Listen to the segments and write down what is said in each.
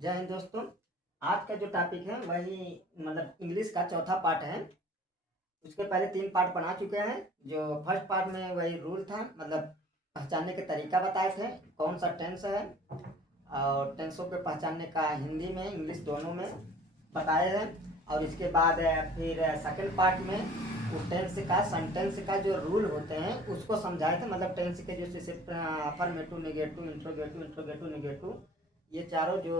जय हिंद दोस्तों। आज का जो टॉपिक है वही मतलब इंग्लिश का चौथा पार्ट है। उसके पहले 3 पार्ट बना चुके हैं। जो फर्स्ट पार्ट में वही रूल था, मतलब पहचानने के तरीका बताए थे, कौन सा टेंस है और टेंसों के पहचानने का हिंदी में इंग्लिश दोनों में बताए हैं। और इसके बाद फिर सेकंड पार्ट में उस टेंस का सेंटेंस का जो रूल होते हैं उसको समझाए थे। मतलब टेंस के जो जैसे affirmative, negative, interrogative, interrogative, negative, ये चारों जो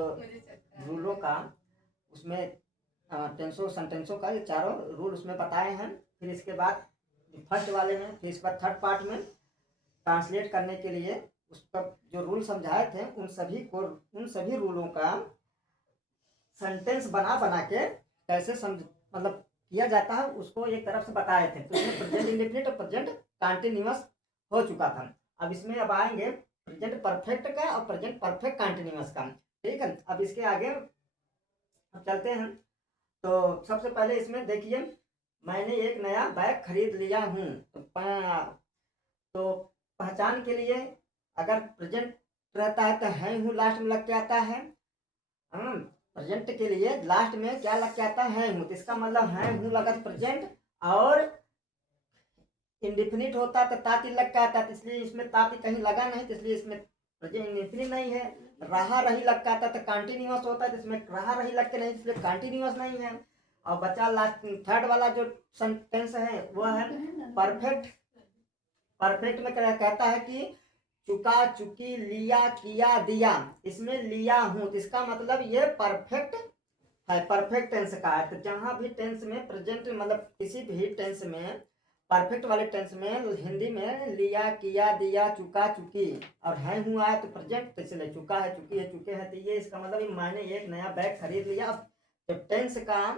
रूलों का उसमें टेंसों सेंटेंसों का ये चारों रूल उसमें बताए हैं। फिर इसके बाद फर्स्ट वाले में, फिर इसके बाद थर्ड पार्ट में ट्रांसलेट करने के लिए उसका जो रूल समझाए थे उन सभी रूलों का सेंटेंस बना बना के कैसे समझ मतलब किया जाता है उसको एक तरफ से बताए थे। तो इसमें प्रेजेंट इंडेफिनिट और प्रेजेंट कंटिन्यूअस हो चुका था। अब इसमें अब आएंगे प्रेजेंट परफेक्ट का और प्रेजेंट परफेक्ट कंटिन्यूअस का। ठीक है, अब इसके आगे अब चलते हैं। तो सबसे पहले इसमें देखिए, मैंने एक नया बैग खरीद लिया हूँ। तो पहचान के लिए अगर प्रेजेंट रहता है तो है हूँ लास्ट में लग के आता है। प्रेजेंट के लिए लास्ट में क्या लग के आता है हूँ, तो इसका मतलब है हूँ लगा प्रेजेंट। और इंडिफिनिट होता तो ताती लग के आता, तो इसलिए इसमें ताती कहीं लगा नहीं, तो इसलिए इसमें प्रेजेंट इंडिफिनिट नहीं है। रहा रही लग के आता तो कंटिन्यूअस होता है, तो इसमें रहा रही लग के नहीं, इसलिए कंटिन्यूअस नहीं है। और बचा लास्ट थर्ड वाला जो सेंटेंस है वो है परफेक्ट। परफेक्ट में कहता है कि चुका, चुकी, लिया, किया, दिया। इसमें लिया हूं, तो इसका मतलब ये परफेक्ट है, परफेक्ट टेंस का है। तो जहां भी टेंस में प्रेजेंट मतलब किसी भी टेंस में परफेक्ट वाले टेंस में हिंदी में लिया, किया, दिया, चुका, चुकी और है हुआ है तो प्रेजेंट, तो इसलिए चुका है, चुकी है, चुके हैं, तो ये इसका मतलब मैंने एक नया बैग खरीद लिया। तो टेंस का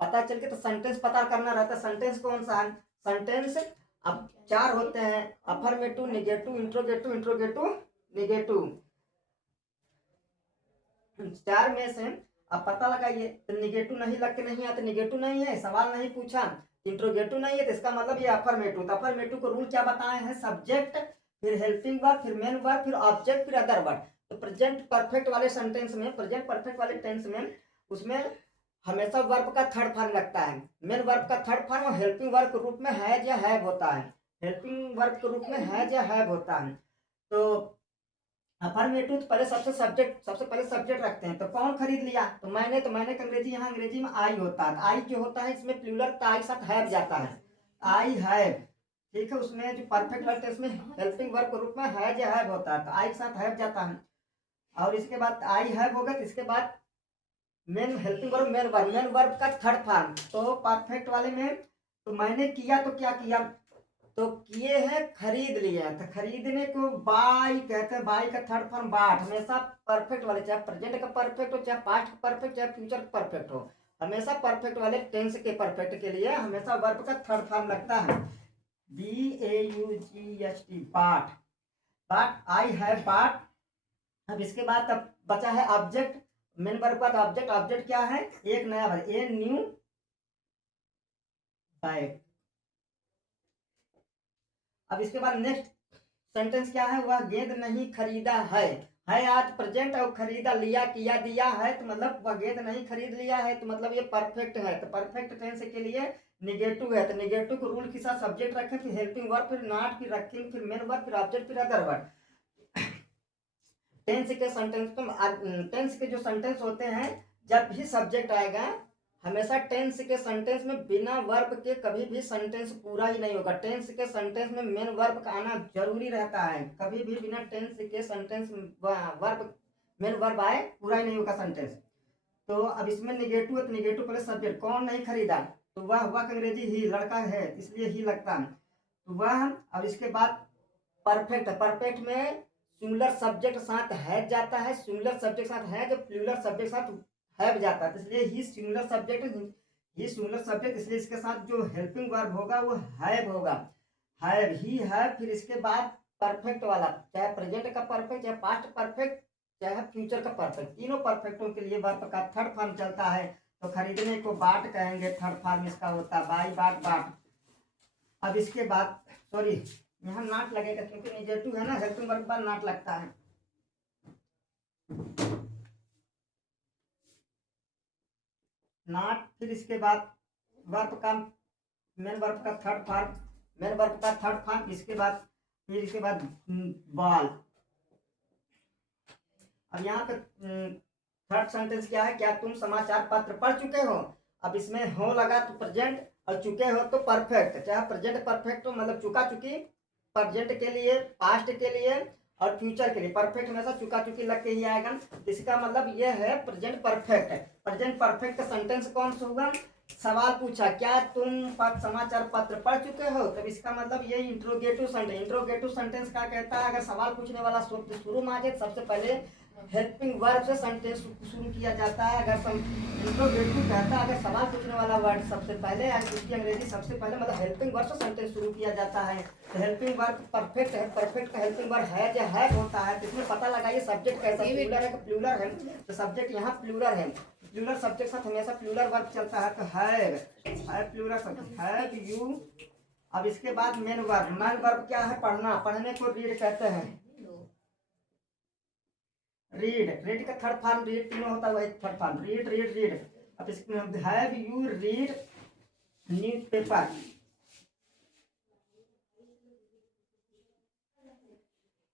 पता चल के तो सेंटेंस पता करना रहता है। सेंटेंस कौन सा है? सेंटेंस अब 4 होते हैं, affirmative, negative, interrogative, interrogative, negative. 4 में से अब पता लगाइए। तो निगेटिव नहीं लग के नहीं आता, निगेटिव नहीं है, सवाल नहीं पूछा, इंट्रोगेटिव नहीं है, तो इसका मतलब ये अफर्मेटिव। तो अफर्मेटिव को रूल क्या बताए हैं? सब्जेक्ट, फिर हेल्पिंग वर्ब, फिर मेन वर्ब, फिर ऑब्जेक्ट, फिर अदर वर्ब। तो प्रेजेंट परफेक्ट वाले सेंटेंस में, प्रेजेंट परफेक्ट वाले टेंस में उसमें हमेशा वर्ब का थर्ड फॉर्म लगता है। मेन वर्ब का थर्ड फॉर्म और हेल्पिंग वर्ब के रूप में हैज या हैव होता है। हेल्पिंग वर्ब के रूप में हैज या हैव होता है। तो अफर्मेटिव तो पहले सबसे पहले सब्जेक्ट रखते हैं। तो कौन खरीद लिया? तो मैंने का अंग्रेजी, यहाँ अंग्रेजी में आई होता है। आई जो होता है इसमें प्लूरल आई साथ हैव जाता है, आई हैव। ठीक है, उसमें जो परफेक्ट लगता है इसमें हेल्पिंग वर्ब के रूप में हैज या हैव होता है, तो आई के साथ हैव जाता है। और इसके बाद आई हैव होगा, तो इसके बाद main helping verb, main verb का थर्ड फॉर्म। तो परफेक्ट वाले में तो मैंने किया तो क्या किया? तो किए हैं, खरीद लिया। तो खरीदने को बाई कहते हैं। बाई का थर्ड फॉर्म बाट। हमेशा परफेक्ट वाले, चाहे प्रेजेंट का परफेक्ट हो, चाहे पास्ट का परफेक्ट, चाहे फ्यूचर का परफेक्ट हो, हमेशा परफेक्ट वाले टेंस के परफेक्ट के लिए हमेशा वर्ब का थर्ड फॉर्म लगता है, BAUGHT, बाट। बाट, आई हैव बाट। अब इसके बाद अब बचा है ऑब्जेक्ट। मेन वर्ब का ऑब्जेक्ट, ऑब्जेक्ट क्या है? एक नया वर्ब, ए न्यू बैग। अब इसके बाद नेक्स्ट सेंटेंस क्या है? वह गेंद नहीं खरीदा है। आज प्रेजेंट और खरीदा, लिया, किया, दिया है, तो मतलब वह गेंद नहीं खरीद लिया है, तो मतलब ये परफेक्ट है। तो परफेक्ट टेंस के लिए निगेटिव है, तो निगेटिव को रूल के साथ सब्जेक्ट रखें, फिर हेल्पिंग वर्ब, फिर नॉट, फिर रखें, फिर मेन वर्ब, फिर ऑब्जेक्ट, फिर अदर वर्ब। टेंस के जो सेंटेंस होते हैं, जब भी सब्जेक्ट आएगा, हमेशा टेंस के सेंटेंस में बिना वर्ब के कभी भी सेंटेंस पूरा ही नहीं होगा। टेंस के सेंटेंस में मेन वर्ब का आना जरूरी रहता है। कभी भी बिना टेंस के सेंटेंस वर्ब, मेन वर्ब आए पूरा ही नहीं होगा सेंटेंस। तो अब इसमें निगेटिव है, तो निगेटिव पहले सब्जेक्ट। कौन नहीं खरीदा? तो वह अंग्रेजी ही, लड़का है इसलिए ही लगता है, तो वह। अब इसके बाद परफेक्ट। परफेक्ट में सिंगुलर सब्जेक्ट साथ हैज जाता है, सिंगुलर सब्जेक्ट साथ हैज, प्लूरल सब्जेक्ट साथ हैव जाता है, तो इसलिए ही सिंगुलर सब्जेक्ट, ही सिंगुलर सब्जेक्ट, इसलिए इसके साथ जो हेल्पिंग वर्ब होगा वो हैव होगा, हैव ही है। फिर इसके बाद परफेक्ट वाला, चाहे प्रेजेंट का परफेक्ट, चाहे पास्ट परफेक्ट, चाहे फ्यूचर का परफेक्ट, तीनों परफेक्टों के लिए वर्ब का थर्ड फॉर्म चलता है। तो खरीदने को बाट कहेंगे, थर्ड फॉर्म इसका होता है बाई, बाट, बाट। अब इसके बाद सॉरी, यहाँ नाट लगेगा क्योंकि निगेटिव है ना, हेल्पिंग वर्ब पर नाट लगता है। नॉट, फिर इसके बाद वर्ब का मेन वर्ब का थर्ड फॉर्म, मेन वर्ब का थर्ड फॉर्म, इसके बाद फिर इसके बाद बॉल। अब यहाँ पे थर्ड सेंटेंस क्या है, क्या तुम समाचार पत्र पढ़ चुके हो। अब इसमें हो लगा तो प्रेजेंट और चुके हो तो परफेक्ट, चाहे प्रेजेंट परफेक्ट हो मतलब चुका चुकी, प्रेजेंट के लिए, पास्ट के लिए और फ्यूचर के लिए परफेक्ट हमेशा चुका चुकी लग के ही आएगा। इसका मतलब ये है प्रेजेंट परफेक्ट। प्रेजेंट परफेक्ट का सेंटेंस कौन सा होगा, सवाल पूछा क्या तुम समाचार पत्र पढ़ चुके हो, तब इसका मतलब ये इंट्रोगेटिव सेंटेंस। इंट्रोगेटिव सेंटेंस क्या कहता है, अगर सवाल पूछने वाला शब्द शुरू में आ जाए सबसे पहले हेल्पिंग वर्ब से सेंटेंस शुरू किया जाता है। अगर इंट्रोगेटिव कहता है अगर सवाल पूछने वाला वर्ड सबसे पहले उसकी अंग्रेजी सबसे पहले मतलब हेल्पिंग वर्ब से सेंटेंस शुरू किया जाता है। तो हेल्पिंग वर्ब परफेक्ट है, परफेक्ट का हेल्पिंग वर्ब है या हैव होता है। तो इसमें पता लगाइए सब्जेक्ट कैसा प्लूरल है कि प्लूरल है। तो सब्जेक्ट यहाँ प्लूरल है, प्लूरल सब्जेक्ट साथ हमेशा प्लूरल वर्ब चलता है। तो have plural subject have you. अब इसके बाद मेन वर्ब, मेन वर्ब क्या है, पढ़ना, पढ़ने को रीड कहते हैं। रीड, रीड का थर्ड फॉर्म रीड तीनों होता है, third form read read read. अब इसमें हैव यू रीड न्यूज़पेपर।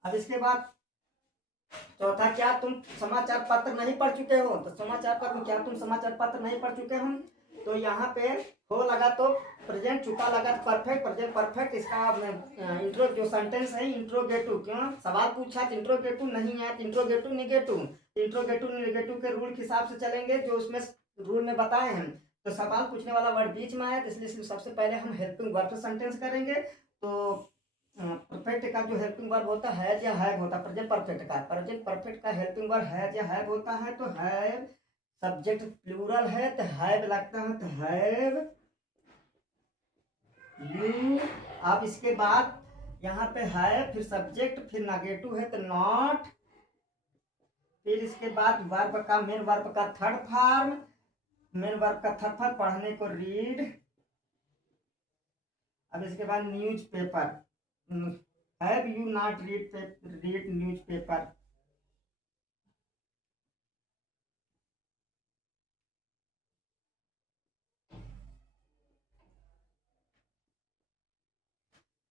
अब इसके बाद चौथा, क्या तुम समाचार पत्र नहीं पढ़ चुके हो। तो समाचार पत्र, क्या तुम समाचार पत्र नहीं पढ़ चुके हो, तो यहाँ पे हो लगा तो प्रेजेंट, चुका लगा तो परफेक्ट, प्रेजेंट परफेक्ट। इसका इंट्रो जो सेंटेंस है इंट्रोगेटिव, क्यों सवाल पूछा तो इंट्रोगेटिव नहीं है, तो इंट्रोगेटिव नेगेटिव, इंट्रोगेटिव नेगेटिव के रूल के हिसाब से चलेंगे जो उसमें रूल में बताए हैं। तो सवाल पूछने वाला वर्ड बीच में आया तो इसलिए सबसे पहले हम हेल्पिंग वर्ब से सेंटेंस करेंगे। तो परफेक्ट का जो हेल्पिंग वर्ब होता है या हैव होता है, प्रेजेंट परफेक्ट का, प्रेजेंट परफेक्ट का हेल्पिंग वर्ब है या हैव होता है। तो हैव सब्जेक्ट प्लूरल है तो हैव लगता है, तो हैव यू। अब इसके बाद यहाँ पे है, फिर सब्जेक्ट, फिर नेगेटिव है तो नॉट, फिर इसके बाद वर्ब का मेन वर्ब का थर्ड फॉर्म, मेन वर्ब का थर्ड फॉर्म पढ़ने को रीड। अब इसके बाद news paper, have you not read news paper.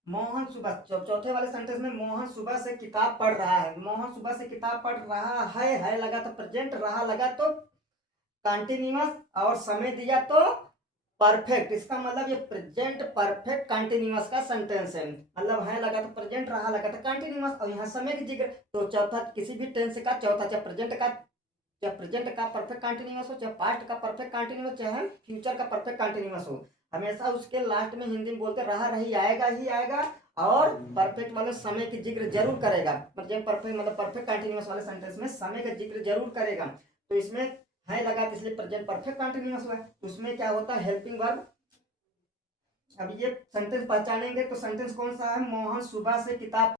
Mohan सुबह, चौथे वाले सेंटेंस में मोहन सुबह से किताब पढ़ रहा है। मोहन सुबह से किताब पढ़ रहा है लगा तो प्रेजेंट, रहा लगा तो कंटिन्यूअस और समय दिया तो परफेक्ट। इसका मतलब ये प्रेजेंट परफेक्ट कंटिन्यूअस का सेंटेंस है। मतलब है लगा तो प्रेजेंट, रहा लगा तो कंटिन्यूअस और यहाँ समय की जिक्र। तो चौथा किसी भी टेंस का चौथा, चाहे प्रेजेंट का परफेक्ट कंटिन्यूअस हो, चाहे पास्ट का परफेक्ट कंटिन्यूअस, चाहे फ्यूचर का परफेक्ट कंटिन्यूअस हो, हमेशा उसके लास्ट में हिंदी में बोलते रहा रही आएगा ही आएगा। और परफेक्ट मतलब समय की जिक्र जरूर करेगा। प्रेजेंट परफेक्ट मतलब परफेक्ट कंटिन्यूअस वाले सेंटेंस में समय का जिक्र जरूर करेगा। तो इसमें है लगा तो इसलिए प्रेजेंट परफेक्ट कंटिन्यूअस हुआ है। तो उसमें क्या होता है, हेल्पिंग वर्ब। अब ये सेंटेंस पहचानेंगे तो सेंटेंस कौन सा है, मोहन सुबह से किताब